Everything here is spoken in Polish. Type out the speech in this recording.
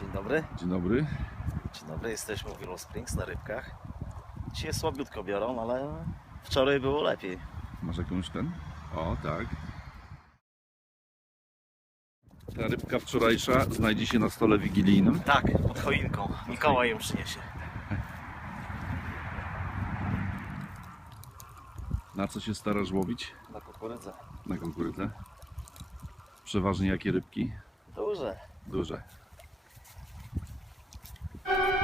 Dzień dobry. Dzień dobry. Dzień dobry, jesteśmy w Willow Springs na rybkach. Dzisiaj słabiutko biorą, ale wczoraj było lepiej. Masz jakąś ten? O, tak. Ta rybka wczorajsza znajdzie się na stole wigilijnym. Tak, pod choinką. Mikołaj ją przyniesie. Na co się starasz łowić? Na kukurydzę. Na kukurydzę. Przeważnie jakie rybki? Duże. Duże. you